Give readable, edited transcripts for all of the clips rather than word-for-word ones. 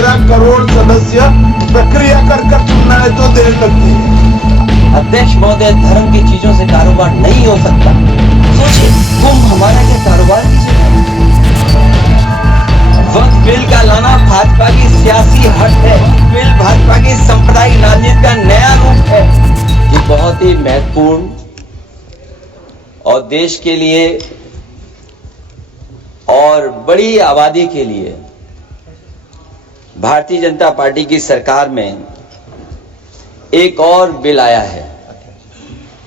13 करोड़ सदस्य प्रक्रिया कर चुनना है तो देर लगती है। अध्यक्ष महोदय, धर्म की चीजों से कारोबार नहीं हो सकता। सोचिए, कुंभ हमारा क्या कारोबार की जगह है? वक्फ बिल का लाना भाजपा की सियासी हट है। बिल भाजपा की सांप्रदायिक राजनीति का नया रूप है। ये बहुत ही महत्वपूर्ण और देश के लिए और बड़ी आबादी के लिए भारतीय जनता पार्टी की सरकार में एक और बिल आया है,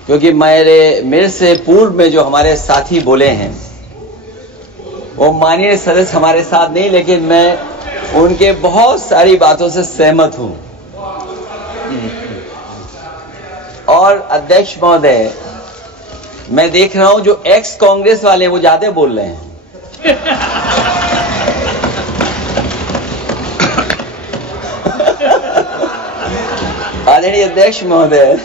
क्योंकि मेरे से पूर्व में जो हमारे साथी बोले हैं वो माननीय सदस्य हमारे साथ नहीं, लेकिन मैं उनके बहुत सारी बातों से सहमत हूं। और अध्यक्ष महोदय, मैं देख रहा हूं जो एक्स कांग्रेस वाले वो ज्यादा बोल रहे हैं। आदरणीय अध्यक्ष महोदय,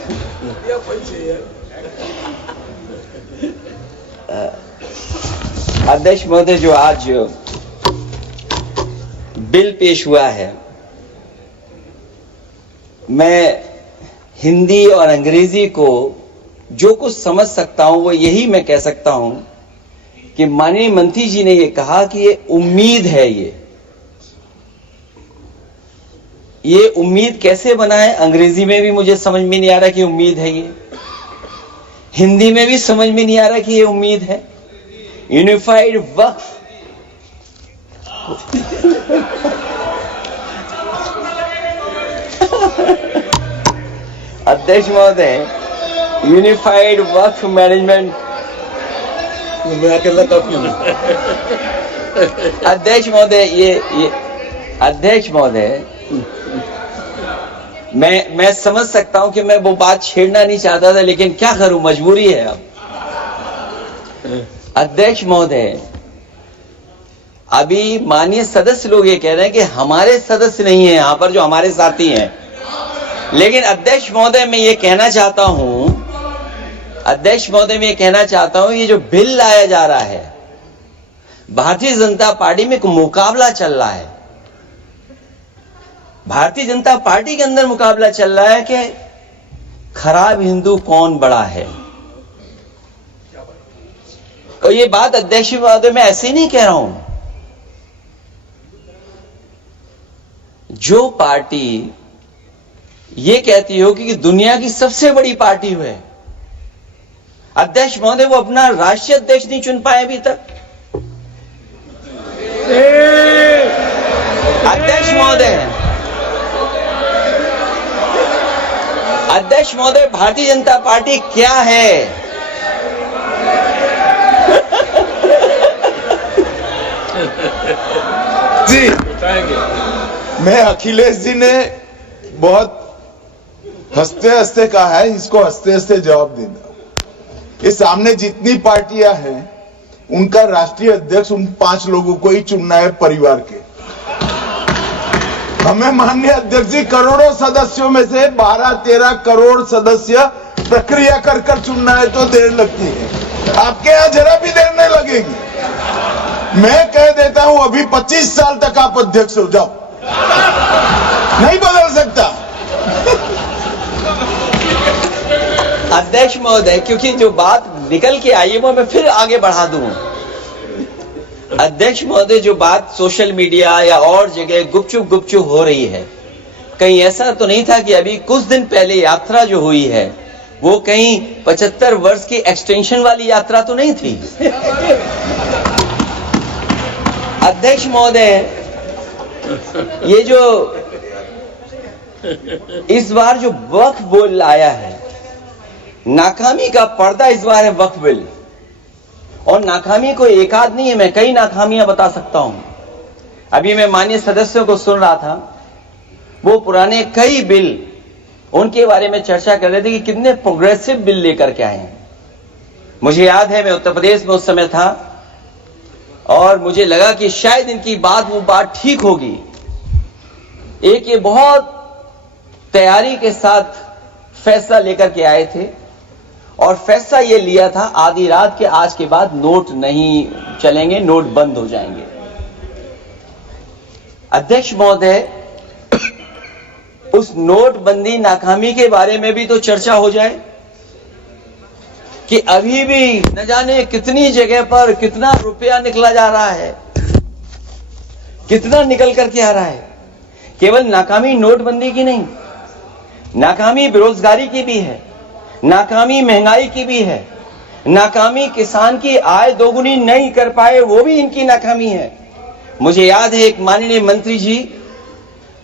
अध्यक्ष महोदय, जो आज बिल पेश हुआ है, मैं हिंदी और अंग्रेजी को जो कुछ समझ सकता हूं वो यही मैं कह सकता हूं कि माननीय मंत्री जी ने ये कहा कि ये उम्मीद है। ये उम्मीद कैसे बना है, अंग्रेजी में भी मुझे समझ में नहीं आ रहा कि उम्मीद है ये, हिंदी में भी समझ में नहीं आ रहा कि ये उम्मीद है। यूनिफाइड वक्फ अध्यक्ष महोदय, यूनिफाइड वक्फ मैनेजमेंट अध्यक्ष महोदय, ये अध्यक्ष महोदय, मैं समझ सकता हूं कि मैं वो बात छेड़ना नहीं चाहता था, लेकिन क्या करूं, मजबूरी है अब। अध्यक्ष महोदय, अभी माननीय सदस्य लोग ये कह रहे हैं कि हमारे सदस्य नहीं है यहां पर जो हमारे साथी हैं, लेकिन अध्यक्ष महोदय मैं ये कहना चाहता हूं, अध्यक्ष महोदय मैं ये कहना चाहता हूं, ये जो बिल लाया जा रहा है, भारतीय जनता पार्टी में एक मुकाबला चल रहा है। भारतीय जनता पार्टी के अंदर मुकाबला चल रहा है कि खराब हिंदू कौन बड़ा है। और ये बात अध्यक्ष महोदय मैं ऐसे ही नहीं कह रहा हूं। जो पार्टी ये कहती हो कि दुनिया की सबसे बड़ी पार्टी है, अध्यक्ष महोदय वो अपना राष्ट्रीय अध्यक्ष नहीं चुन पाए अभी तक। अध्यक्ष महोदय, भारतीय जनता पार्टी क्या है? जी, मैं अखिलेश जी ने बहुत हंसते हंसते कहा है, इसको हंसते हंसते जवाब देना। ये सामने जितनी पार्टियां हैं उनका राष्ट्रीय अध्यक्ष उन 5 लोगों को ही चुनना है परिवार के। हमें माननीय अध्यक्ष जी करोड़ों सदस्यों में से 12-13 करोड़ सदस्य प्रक्रिया कर चुनना है तो देर लगती है। आपके यहां जरा भी देर नहीं लगेगी। मैं कह देता हूं अभी 25 साल तक आप अध्यक्ष हो जाओ, नहीं बदल सकता। अध्यक्ष महोदय, क्योंकि जो बात निकल के आई है वो मैं फिर आगे बढ़ा दूं। अध्यक्ष महोदय, जो बात सोशल मीडिया या और जगह गुपचुप हो रही है, कहीं ऐसा तो नहीं था कि अभी कुछ दिन पहले यात्रा जो हुई है वो कहीं 75 वर्ष की एक्सटेंशन वाली यात्रा तो नहीं थी। अध्यक्ष महोदय, ये जो इस बार जो वक्फ बिल आया है, नाकामी का पर्दा इस बार है वक्फ बिल। और नाकामी कोई एक आध नहीं है, मैं कई नाकामियां बता सकता हूं। अभी मैं माननीय सदस्यों को सुन रहा था, वो पुराने कई बिल उनके बारे में चर्चा कर रहे थे कि कितने प्रोग्रेसिव बिल लेकर के आए हैं। मुझे याद है मैं उत्तर प्रदेश में उस समय था और मुझे लगा कि शायद इनकी वो बात ठीक होगी। एक ये बहुत तैयारी के साथ फैसला लेकर के आए थे और फैसला ये लिया था आधी रात के आज के बाद नोट नहीं चलेंगे, नोट बंद हो जाएंगे। अध्यक्ष महोदय, उस नोटबंदी नाकामी के बारे में भी तो चर्चा हो जाए कि अभी भी न जाने कितनी जगह पर कितना रुपया निकला जा रहा है, कितना निकल करके आ रहा है। केवल नाकामी नोटबंदी की नहीं, नाकामी बेरोजगारी की भी है, नाकामी महंगाई की भी है, नाकामी किसान की आय दोगुनी नहीं कर पाए वो भी इनकी नाकामी है। मुझे याद है एक माननीय मंत्री जी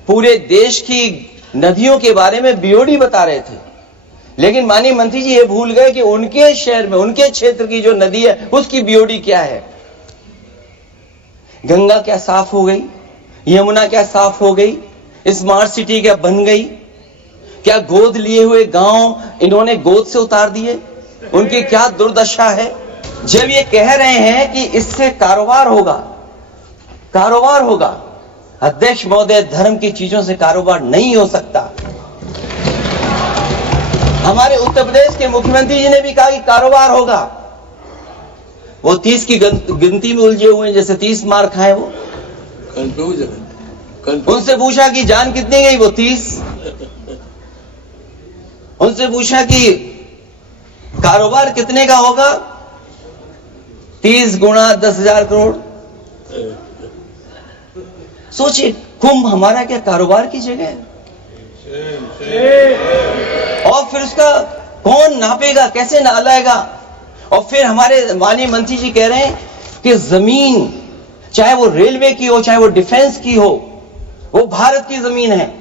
पूरे देश की नदियों के बारे में बीओडी बता रहे थे, लेकिन माननीय मंत्री जी ये भूल गए कि उनके शहर में, उनके क्षेत्र की जो नदी है उसकी बीओडी क्या है। गंगा क्या साफ हो गई, यमुना क्या साफ हो गई, स्मार्ट सिटी क्या बन गई, क्या गोद लिए हुए गांव इन्होंने गोद से उतार दिए, उनकी क्या दुर्दशा है। जब ये कह रहे हैं कि इससे कारोबार होगा, कारोबार होगा, अध्यक्ष महोदय, धर्म की चीजों से कारोबार नहीं हो सकता। हमारे उत्तर प्रदेश के मुख्यमंत्री जी ने भी कहा कि कारोबार होगा। वो 30 की गिनती में उलझे हुए हैं, जैसे 30 मार खाए वो। उनसे पूछा कि जान कितनी गई, वो 30। उनसे पूछा कि कारोबार कितने का होगा, 30 गुणा 10,000 करोड़। सोचिए, कुंभ हमारा क्या कारोबार की जगह है? और फिर उसका कौन नापेगा, कैसे नालाएगा? और फिर हमारे माननीय मंत्री जी कह रहे हैं कि जमीन, चाहे वो रेलवे की हो, चाहे वो डिफेंस की हो, वो भारत की जमीन है।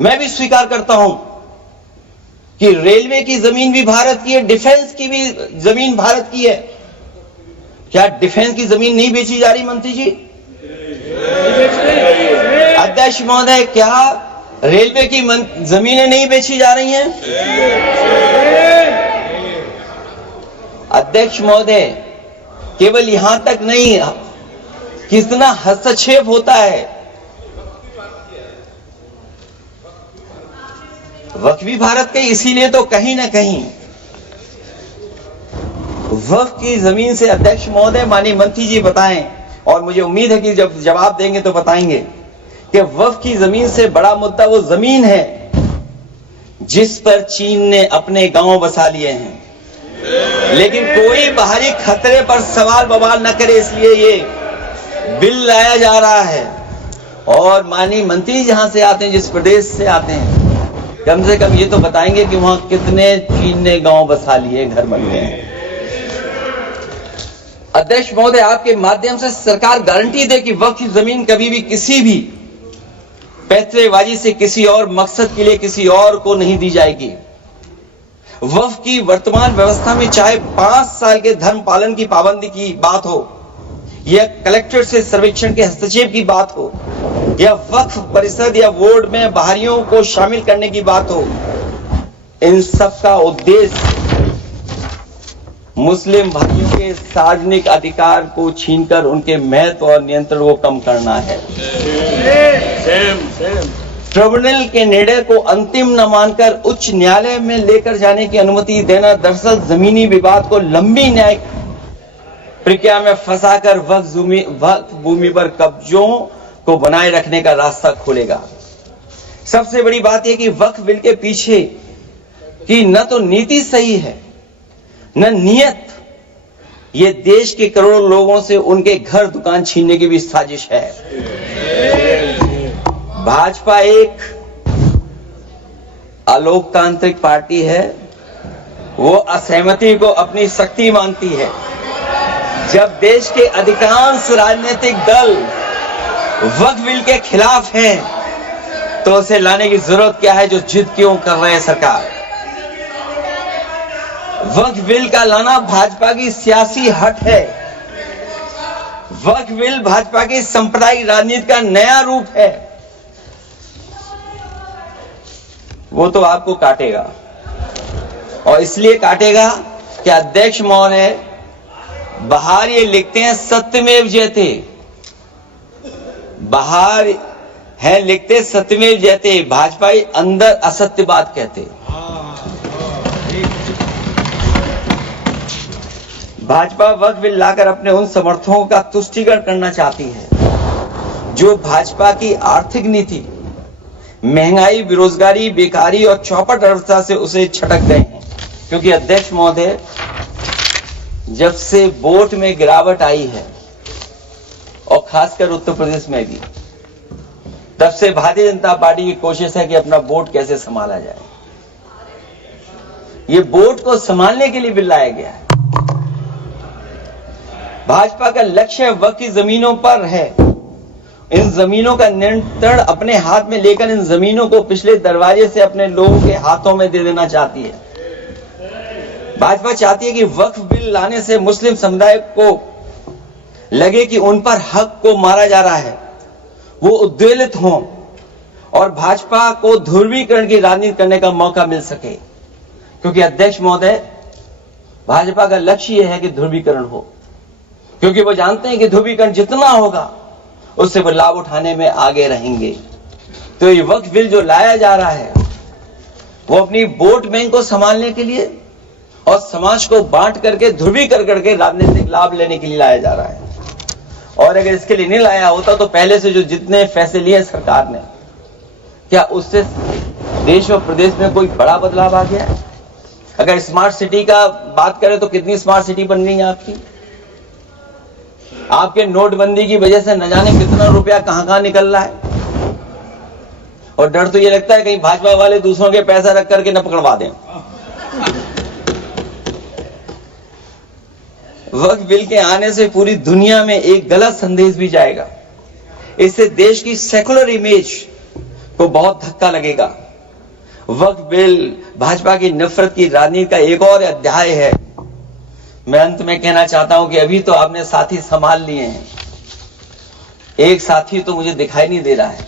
मैं भी स्वीकार करता हूं कि रेलवे की जमीन भी भारत की है, डिफेंस की भी जमीन भारत की है। क्या डिफेंस की जमीन नहीं बेची जा रही मंत्री जी? अध्यक्ष महोदय, क्या रेलवे की जमीनें नहीं बेची जा रही हैं? अध्यक्ष महोदय, केवल यहां तक नहीं, कितना हस्तक्षेप होता है। वक्फ भी भारत के, इसीलिए तो कहीं ना कहीं वक्फ की जमीन से, अध्यक्ष महोदय, माननीय मंत्री जी बताएं, और मुझे उम्मीद है कि जब जवाब देंगे तो बताएंगे कि वक्फ की जमीन से बड़ा मुद्दा वो जमीन है जिस पर चीन ने अपने गांव बसा लिए हैं, लेकिन कोई बाहरी खतरे पर सवाल बवाल न करे, इसलिए ये बिल लाया जा रहा है। और माननीय मंत्री जहां से आते हैं, जिस प्रदेश से आते हैं, कम से कम ये तो बताएंगे कि वहां कितने चीन ने गांव बसा लिए, घर बन गए हैं। अध्यक्ष महोदय, आपके माध्यम से सरकार गारंटी दे कि वक्फ की जमीन कभी भी किसी भी पैतरेबाजी से किसी और मकसद के लिए किसी और को नहीं दी जाएगी। वक्फ की वर्तमान व्यवस्था में चाहे 5 साल के धर्म पालन की पाबंदी की बात हो, या कलेक्टर से सर्वेक्षण के हस्तक्षेप की बात हो, या वक्फ परिषद या बोर्ड में बाहरियों को शामिल करने की बात हो, इन सब का उद्देश्य मुस्लिम भाइयों के सार्वजनिक अधिकार को छीनकर उनके महत्व और नियंत्रण को कम करना है। ट्रिब्यूनल के निर्णय को अंतिम न मानकर उच्च न्यायालय में लेकर जाने की अनुमति देना दरअसल जमीनी विवाद को लंबी न्यायिक प्रक्रिया में फंसाकर वक्फ भूमि पर कब्जों को बनाए रखने का रास्ता खोलेगा। सबसे बड़ी बात यह कि वक्फ बिल के पीछे की न तो नीति सही है, न नियत। ये देश के करोड़ों लोगों से उनके घर दुकान छीनने की भी साजिश है। भाजपा एक अलोकतांत्रिक पार्टी है, वो असहमति को अपनी शक्ति मानती है। जब देश के अधिकांश राजनीतिक दल वक्फ बिल के खिलाफ हैं, तो उसे लाने की जरूरत क्या है, जो जिद क्यों कर रहे हैं सरकार? वक्फ बिल का लाना भाजपा की सियासी हट है। वक्फ बिल भाजपा की सांप्रदायिक राजनीति का नया रूप है। वो तो आपको काटेगा, और इसलिए काटेगा कि अध्यक्ष महोदय बाहर ये लिखते हैं सत्यमेव जयते, बाहर है लिखते सत्यमेव जयते, भाजपाई अंदर असत्य बात कहते। भाजपा वक्फ बिल लाकर अपने उन समर्थकों का तुष्टीकरण करना चाहती है जो भाजपा की आर्थिक नीति, महंगाई, बेरोजगारी, बेकारी और चौपट अवस्था से उसे छटक गए हैं। क्योंकि अध्यक्ष महोदय, जब से वोट में गिरावट आई है और खासकर उत्तर प्रदेश में भी, तब से भारतीय जनता पार्टी की कोशिश है कि अपना वोट कैसे संभाला जाए। ये वोट को संभालने के लिए बिल लाया गया है। भाजपा का लक्ष्य वक्फ की जमीनों पर है। इन जमीनों का नियंत्रण अपने हाथ में लेकर इन जमीनों को पिछले दरवाजे से अपने लोगों के हाथों में दे देना चाहती है। भाजपा चाहती है कि वक्फ बिल लाने से मुस्लिम समुदाय को लगे कि उन पर हक को मारा जा रहा है, वो उद्वेलित हों और भाजपा को ध्रुवीकरण की राजनीति करने का मौका मिल सके। क्योंकि अध्यक्ष महोदय, भाजपा का लक्ष्य यह है कि ध्रुवीकरण हो, क्योंकि वो जानते हैं कि ध्रुवीकरण जितना होगा उससे वो लाभ उठाने में आगे रहेंगे। तो ये वक्फ बिल जो लाया जा रहा है वो अपनी वोट बैंक को संभालने के लिए और समाज को बांट करके ध्रुवीकरण करके राजनीतिक लाभ लेने के लिए लाया जा रहा है। और अगर इसके लिए नहीं लाया होता तो पहले से जो जितने फैसले लिए सरकार ने, क्या उससे देश और प्रदेश में कोई बड़ा बदलाव आ गया है? अगर स्मार्ट सिटी का बात करें तो कितनी स्मार्ट सिटी बन गई है आपकी? आपके नोटबंदी की वजह से न जाने कितना रुपया कहां निकल रहा है। और डर तो ये लगता है कहीं भाजपा वाले दूसरों के पैसा रख करके न पकड़वा दें। वक्फ बिल के आने से पूरी दुनिया में एक गलत संदेश भी जाएगा। इससे देश की सेकुलर इमेज को बहुत धक्का लगेगा। वक्फ बिल भाजपा की नफरत की राजनीति का एक और अध्याय है। मैं अंत में कहना चाहता हूं कि अभी तो आपने साथी संभाल लिए हैं, एक साथी तो मुझे दिखाई नहीं दे रहा है।